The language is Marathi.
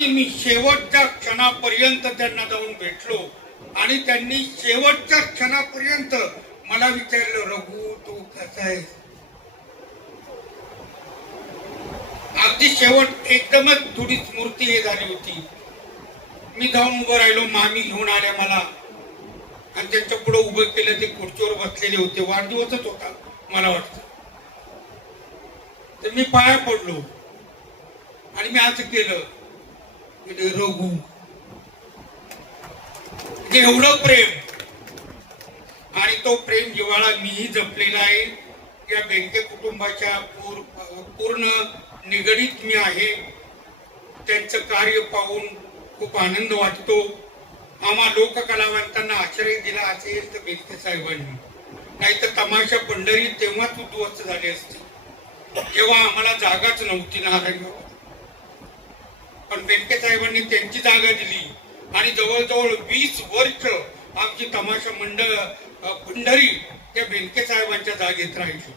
मी शेवटच्या क्षणापर्यंत त्यांना जाऊन भेटलो आणि त्यांनी शेवटच्या क्षणापर्यंत मला विचारलं, रघु तू कसा आहेस? अगदी शेवट एकदमच थोडी स्मृती हे झाली होती. मी जाऊन उभं राहिलो, मामी घेऊन आल्या मला आणि त्यांच्या पुढे उभं केलं. ते खुर्चीवर बसलेले होते, वाढदिवसच होता मला वाटतं. तर मी पाया पडलो आणि मी असं केलं, रघु एवढं प्रेम. आणि तो प्रेम जिव्हाळा मीही जपलेला आहे. या बेनके कुटुंबाच्या पूर्ण निगडीत मी आहे. त्यांचं कार्य पाहून खूप आनंद वाटतो. आम्हा लोककलावंतांना आश्रय दिला असेल तर बेनके साहेबांनी, नाही तर तमाशा पंढरी तेव्हाच उद्ध्वस्त झाले असते, जेव्हा आम्हाला जागाच नव्हती नारायणगाव. पण बेनके साहेबांनी त्यांची जागा दिली आणि जवळजवळ 20 वर्ष आमची तमाशा मंडळ पंढरी त्या बेनके साहेबांच्या जागेत राहिली.